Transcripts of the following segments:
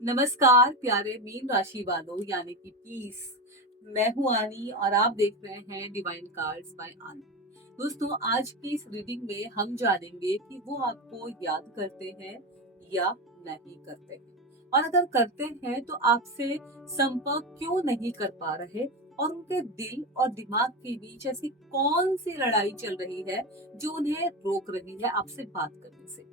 नमस्कार प्यारे मीन राशि वालों यानी कि पीस। मैं हूं आनी और आप देख रहे हैं डिवाइन कार्ड्स बाय आनी। दोस्तों, आज की इस रीडिंग में हम जानेंगे कि वो आपको याद करते हैं या नहीं करते हैं, और अगर करते हैं तो आपसे संपर्क क्यों नहीं कर पा रहे, और उनके दिल और दिमाग के बीच ऐसी कौन सी लड़ाई चल रही है जो उन्हें रोक रही है आपसे बात करने से।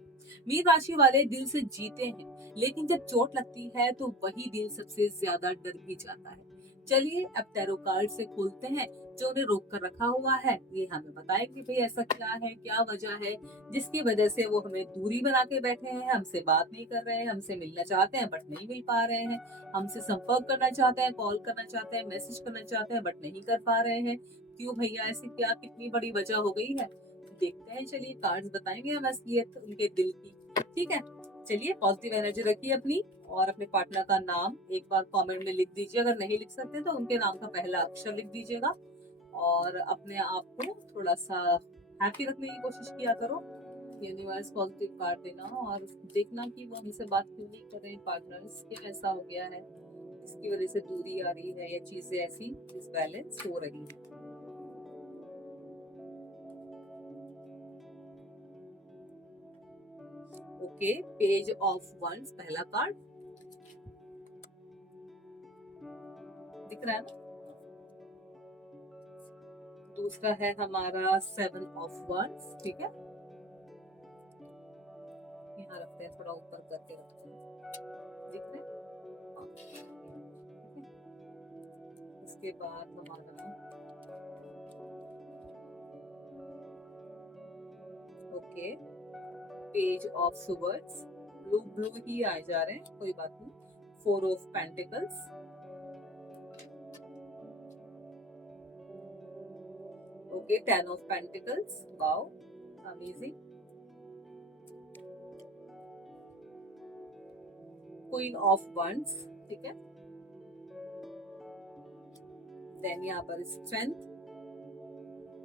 मीन राशि वाले दिल से जीते हैं, लेकिन जब चोट लगती है तो वही दिल सबसे ज्यादा डर भी जाता है। चलिए अब टैरो कार्ड से खोलते हैं जो उन्हें रोक कर रखा हुआ है। ये हमें बताए कि भाई ऐसा क्या है, क्या वजह है जिसकी वजह से वो हमें दूरी बना के बैठे हैं, हमसे बात नहीं कर रहे हैं, हमसे मिलना चाहते हैं बट नहीं मिल पा रहे हैं, हमसे संपर्क करना चाहते हैं, कॉल करना चाहते हैं, मैसेज करना चाहते हैं बट नहीं कर पा रहे हैं। क्यों भैया, ऐसी क्या कितनी बड़ी वजह हो गई है? देखते हैं, चलिए कार्ड्स बताएंगे हम असलियत उनके दिल की। ठीक है, चलिए पॉजिटिव एनर्जी रखिए अपनी, और अपने पार्टनर का नाम एक बार कमेंट में लिख दीजिए। अगर नहीं लिख सकते तो उनके नाम का पहला अक्षर लिख दीजिएगा, और अपने आप को थोड़ा सा हैप्पी रखने की कोशिश किया करो। यूनिवर्स पॉजिटिव कार्ड देना और देखना कि वो हमसे बात क्यों नहीं कर रहे हैं, पार्टनर्स क्या ऐसा हो गया है इसकी वजह से दूरी आ रही है या चीजें ऐसी डिसबैलेंस हो रही है। ओके, पेज ऑफ वंस पहला कार्ड दिख रहा है ना। दूसरा है हमारा सेवन ऑफ वंस। ठीक है, यहाँ रखते हैं, थोड़ा ऊपर करके रखते हैं, दिख रहे हैं? हाँ, ठीक है। उसके बाद हमारा okay, page of swords. Blue blue ही आ जा रहे हैं, कोई बात नहीं। Four of pentacles. Okay, ten of pentacles. Wow, amazing. Queen of wands. ठीक है, देन यहाँ पर strength.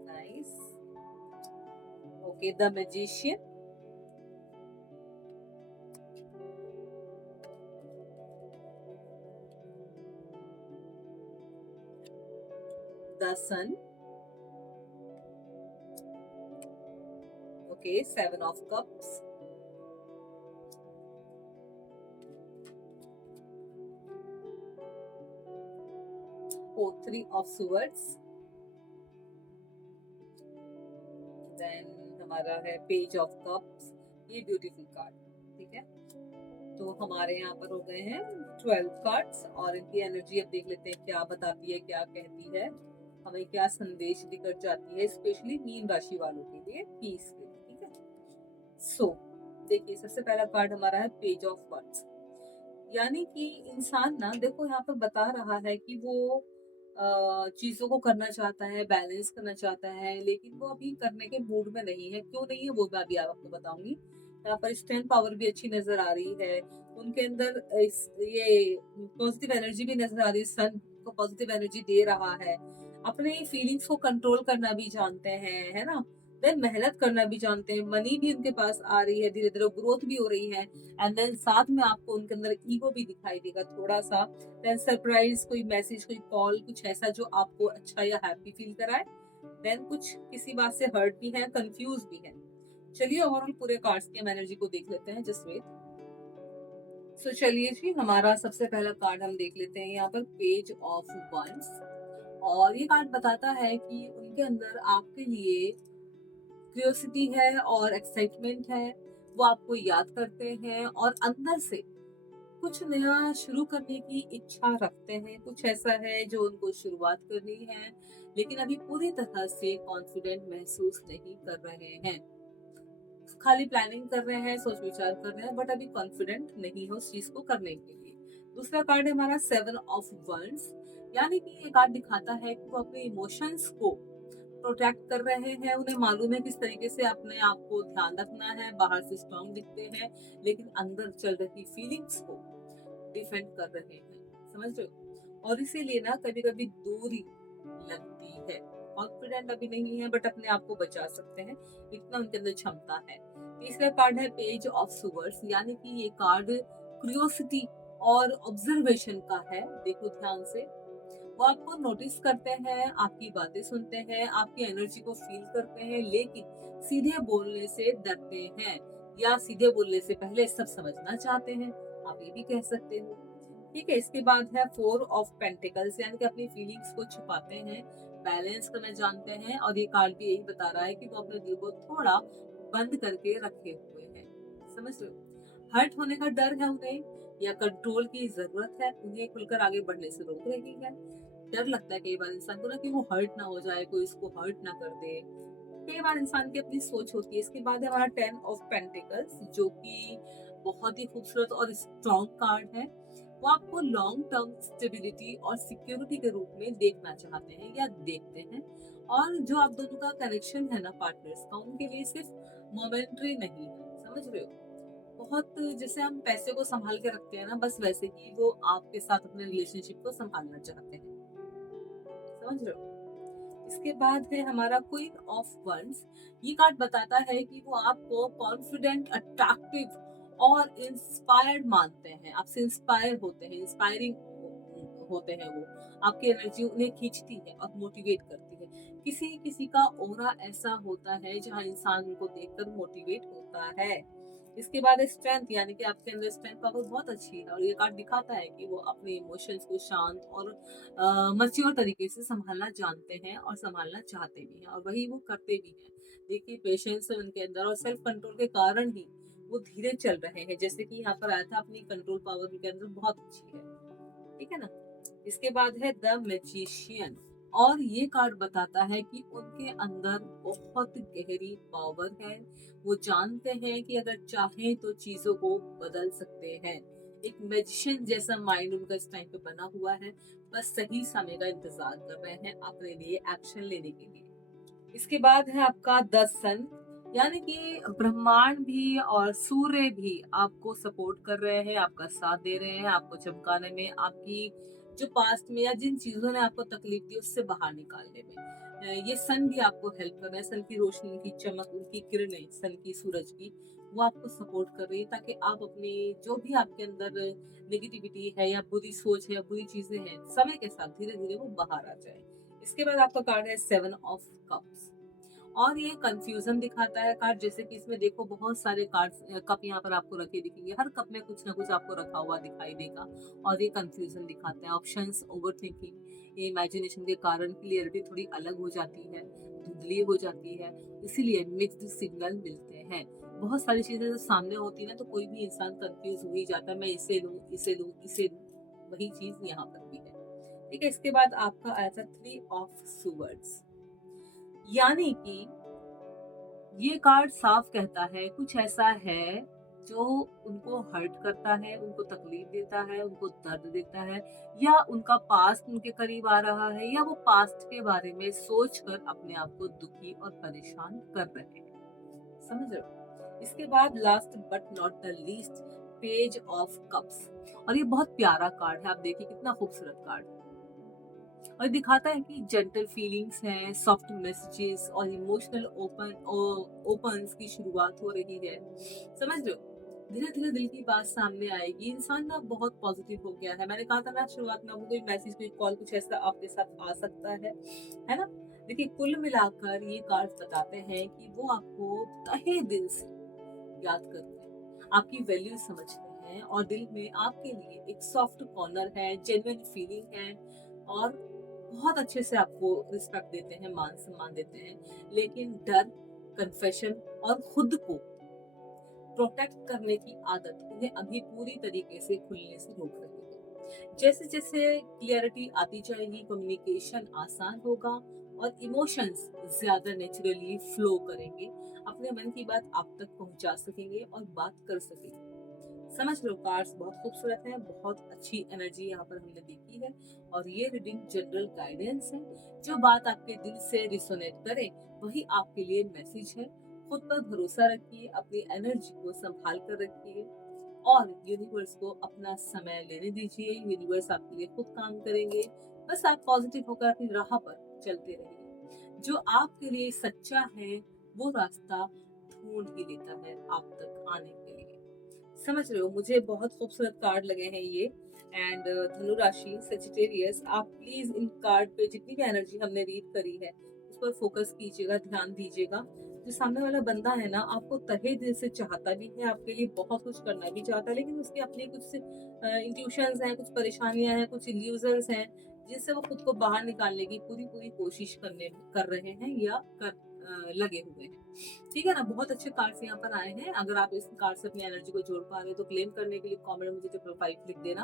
Nice. Okay, the magician. The sun. Okay, seven of cups. Three of swords. Then हमारा है पेज ऑफ कप्स। ये beautiful card. ठीक है, तो हमारे यहाँ पर हो गए हैं 12 कार्ड्स, और इनकी एनर्जी अब देख लेते हैं क्या बताती है, क्या कहती है, हमें क्या संदेश लेकर जाती है, स्पेशली मीन राशि वालों के लिए, पीस के लिए। ठीक है, सो देखिए, सबसे पहला कार्ड हमारा है पेज ऑफ वंस। यानी कि इंसान ना, देखो यहाँ पर बता रहा है कि वो चीजों को करना चाहता है, बैलेंस करना चाहता है, लेकिन वो अभी करने के मूड में नहीं है। क्यों नहीं है वो मैं अभी आपको बताऊंगी। यहाँ पर स्ट्रेंथ पावर भी अच्छी नजर आ रही है उनके अंदर। ये पॉजिटिव एनर्जी भी नजर आ रही है, सन को पॉजिटिव एनर्जी दे रहा है। अपने फीलिंग्स को कंट्रोल करना भी जानते हैं, है ना। देन मेहनत करना भी जानते हैं, मनी भी उनके पास आ रही है, धीरे धीरे ग्रोथ भी हो रही है। एंड देन साथ में आपको उनके अंदर ईगो भी दिखाई देगा थोड़ा सा। देन सरप्राइज, कोई मैसेज, कोई कॉल, कुछ ऐसा जो आपको अच्छा या हैप्पी फील कराए। देन कुछ किसी बात से हर्ट भी है, कंफ्यूज भी है। चलिए ओवरऑल पूरे कार्ड्स की हम एनर्जी को देख लेते हैं, जस्ट वेट। सो चलिए जी, हमारा सबसे पहला कार्ड हम देख लेते हैं यहाँ पर, पेज ऑफ वंस। और ये कार्ड बताता है कि उनके अंदर आपके लिए क्यूरियोसिटी है और एक्साइटमेंट है। वो आपको याद करते हैं और अंदर से कुछ नया शुरू करने की इच्छा रखते हैं। कुछ ऐसा है जो उनको शुरुआत करनी है, लेकिन अभी पूरी तरह से कॉन्फिडेंट महसूस नहीं कर रहे हैं। खाली प्लानिंग कर रहे हैं, सोच विचार कर रहे हैं, बट अभी कॉन्फिडेंट नहीं हो उस चीज को करने के लिए। दूसरा कार्ड है हमारा सेवन ऑफ वंस। यानी कि ये कार्ड दिखाता है कि वो अपने इमोशंस को प्रोटेक्ट कर रहे हैं। उन्हें मालूम है किस तरीके से अपने आप को ध्यान रखना है। बाहर से स्ट्रांग दिखते हैं, लेकिन अंदर चल रही फीलिंग्स को डिफेंड कर रहे हैं, समझ रहे हो। और इसीलिए ना कभी कभी दूरी लगती है। कॉन्फिडेंट अभी नहीं है, बट अपने आप को बचा सकते हैं, इतना उनके अंदर क्षमता है। तीसरा कार्ड है पेज ऑफ सुवर्स। यानी कि ये कार्ड क्यूरियोसिटी और ऑब्जर्वेशन का है। देखो ध्यान से, वो आपको नोटिस करते हैं, आपकी बातें सुनते हैं, आपकी एनर्जी को फील करते हैं, लेकिन सीधे बोलने से डरते हैं या सीधे बोलने से पहले सब समझना चाहते हैं, आप ये भी कह सकते हो। ठीक है, इसके बाद है फोर ऑफ पेंटिकल्स, यानी कि अपनी फीलिंग्स को छुपाते हैं, बैलेंस करना जानते हैं, और ये कार्ड भी यही बता रहा है कि वो अपने दिल को थोड़ा बंद करके रखे हुए हैं। समझ रहे हो, हर्ट होने का डर है उन्हें, या कंट्रोल की जरूरत है, उन्हें खुलकर आगे बढ़ने से रोक रही है। डर लगता है कई बार इंसान को ना कि वो हर्ट ना हो जाए, कोई इसको हर्ट ना कर दे। कई बार इंसान की अपनी सोच होती है। इसके बाद है हमारा टेन ऑफ पेंटिकल्स, जो कि बहुत ही खूबसूरत और स्ट्रॉन्ग कार्ड है। वो आपको लॉन्ग टर्म स्टेबिलिटी और सिक्योरिटी के रूप में देखना चाहते हैं या देखते हैं। और जो आप दोनों का कनेक्शन है ना पार्टनर्स का, उनके लिए सिर्फ मोमेंट्री नहीं है। समझ रहे हो, बहुत जैसे हम पैसे को संभाल के रखते हैं ना, बस वैसे ही वो आपके साथ अपने रिलेशनशिप को संभालना चाहते हैं। समझ रहे हो। इसके बाद है हमारा क्वीन ऑफ वंस। ये कार्ड बताता है कि वो आपको कॉन्फिडेंट, अट्रैक्टिव और इंस्पायर्ड मानते हैं, आपसे इंस्पायर होते हैं, इंस्पायरिंग होते हैं वो। आपकी एनर्जी उन्हें खींचती है और मोटिवेट करती है। किसी किसी का ओरा ऐसा होता है जहाँ इंसान उनको देखकर मोटिवेट होता है। इसके बाद स्ट्रेंथ, यानी कि आपके अंदर स्ट्रेंथ पावर बहुत अच्छी है, और ये कार्ड दिखाता है कि वो अपने इमोशंस को शांत और मैच्योर तरीके से संभालना जानते हैं और संभालना चाहते भी हैं, और वही वो करते भी हैं। देखिए पेशेंस है उनके अंदर, और सेल्फ कंट्रोल के कारण ही वो धीरे चल रहे हैं। जैसे कि यहाँ पर आया था, अपनी कंट्रोल पावर उनके अंदर बहुत अच्छी है। ठीक है ना। इसके बाद है द मैजिशियन, और ये कार्ड बताता है कि उनके अंदर बहुत गहरी पावर है। वो जानते हैं कि अगर चाहें तो चीजों को बदल सकते हैं। एक मैजिशियन जैसा माइंड उनका इस टाइम पे बना हुआ है, बस सही समय का इंतजार कर रहे हैं अपने लिए एक्शन लेने के लिए। इसके बाद है आपका द सन, यानी कि ब्रह्मांड भी और सूर्य भी आपको सपोर्ट कर रहे हैं, आपका साथ दे रहे हैं, आपको चमकाने में, आपकी जो पास्ट में या जिन चीजों ने आपको तकलीफ दी उससे बाहर निकालने में। ये सन भी आपको हेल्प कर रहा है। सन की रोशनी, उनकी चमक, उनकी किरणें, सन की, सूरज की, वो आपको सपोर्ट कर रही है, ताकि आप अपने जो भी आपके अंदर नेगेटिविटी है या बुरी सोच है या बुरी चीजें हैं, समय के साथ धीरे धीरे वो बाहर आ जाए। इसके बाद आपका कार्ड है सेवन ऑफ कप्स, और ये कंफ्यूजन दिखाता है कार्ड। जैसे कि इसमें देखो बहुत सारे कार्ड, कप यहाँ पर आपको रखे दिखेंगे, हर कप में कुछ ना कुछ आपको रखा हुआ दिखाई देगा, और ये कंफ्यूजन दिखाते हैं। ऑप्शंस, ओवर थिंकिंग, ये इमेजिनेशन के कारण क्लियरिटी थोड़ी अलग हो जाती है, धुंधली हो जाती है, इसीलिए मिक्स्ड सिग्नल मिलते हैं। बहुत सारी चीजें जो सामने होती है ना, तो कोई भी इंसान कंफ्यूज हो ही जाता है, मैं इसे लूं, इसे लूं, इसे लूं। वही चीज यहाँ पर भी है। ठीक है, इसके बाद आपका आया था थ्री ऑफ स्वर्ड्स, यानी कि ये कार्ड साफ कहता है कुछ ऐसा है जो उनको हर्ट करता है, उनको तकलीफ देता है, उनको दर्द देता है, या उनका पास्ट उनके करीब आ रहा है, या वो पास्ट के बारे में सोचकर अपने आप को दुखी और परेशान कर रहे हैं। समझ रहे हो। इसके बाद last but not the least, page of cups, और ये बहुत प्यारा कार्ड है। आप देखिए कितना खूबसूरत कार्ड, और दिखाता है कि जेंटल फीलिंग्स हैं, सॉफ्ट मैसेजेस और इमोशनल ओपन्स की शुरुआत हो रही है। समझ रहे हो, धीरे धीरे दिल की बात सामने आएगी। इंसान ना बहुत पॉजिटिव हो गया है। मैंने कहा था ना शुरुआत में, आपको कोई मैसेज, कोई कॉल, कुछ ऐसा आपके साथ आ सकता है ना। देखिए कुल मिलाकर ये कार्ड बताते हैं कि वो आपको तहे दिल से याद करते हैं, आपकी वैल्यू समझते हैं, और दिल में आपके लिए एक सॉफ्ट कॉर्नर है, जेन्युइन फीलिंग है, और बहुत अच्छे से आपको रिस्पेक्ट देते हैं, मान सम्मान देते हैं। लेकिन डर, कन्फेशन और खुद को प्रोटेक्ट करने की आदत उन्हें अभी पूरी तरीके से खुलने से रोक रही है। जैसे जैसे क्लियरिटी आती जाएगी, कम्युनिकेशन आसान होगा, और इमोशंस ज्यादा नेचुरली फ्लो करेंगे, अपने मन की बात आप तक पहुंचा सकेंगे और बात कर सकेंगे। समझ लो, कार्ड्स बहुत खूबसूरत है, बहुत अच्छी एनर्जी यहाँ पर हमने देखी है, और ये रीडिंग जनरल गाइडेंस है। जो बात आपके दिल से रिसोनेट करे वही आपके लिए मैसेज है। खुद पर भरोसा रखिए, अपनी एनर्जी को संभाल कर रखिए, और यूनिवर्स को अपना समय लेने दीजिए। यूनिवर्स आपके लिए खुद काम करेंगे, बस आप पॉजिटिव होकर अपनी राह पर चलते रहिए। जो आपके लिए सच्चा है वो रास्ता ढूंढ ही लेता है आप तक आने के लिए। समझ रहे हो, मुझे बहुत खूबसूरत कार्ड लगे हैं ये। एंड धनु राशि, सजिटेरियस, आप प्लीज इन कार्ड पे जितनी भी एनर्जी हमने रीड करी है उस पर फोकस कीजिएगा, ध्यान दीजिएगा। जो सामने वाला बंदा है ना, आपको तहे दिल से चाहता भी है, आपके लिए बहुत कुछ करना भी चाहता है, लेकिन उसकी अपनी कुछ इंट्यूशंस हैं, कुछ परेशानियां हैं, कुछ इल्यूजन्स हैं, जिससे वो खुद को बाहर निकालने की पूरी पूरी कोशिश कर रहे हैं या लगे हुए हैं। ठीक है ना, बहुत अच्छे कार्ड्स यहाँ पर आए हैं। अगर आप इस कार्ड से अपनी एनर्जी को जोड़ पा रहे हो तो क्लेम करने के लिए कमेंट में मुझे 555 लिख देना।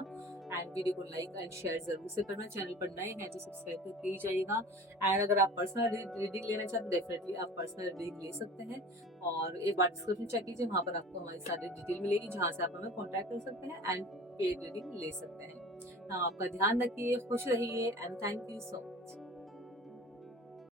एंड वीडियो को लाइक एंड शेयर जरूर से करना। चैनल पर नए हैं तो सब्सक्राइब करके ही जाइएगा। एंड अगर आप पर्सनल रीडिंग लेना चाहते हैं, डेफिनेटली आप पर्सनल रीडिंग ले सकते हैं। और एक बार डिस्क्रिप्शन चेक कीजिए, वहाँ पर आपको हमारी सारी डिटेल मिलेगी, जहाँ से आप हमें कॉन्टैक्ट कर सकते हैं एंड पेड रीडिंग ले सकते हैं। आपका ध्यान रखिए, खुश रहिए and thank you so much.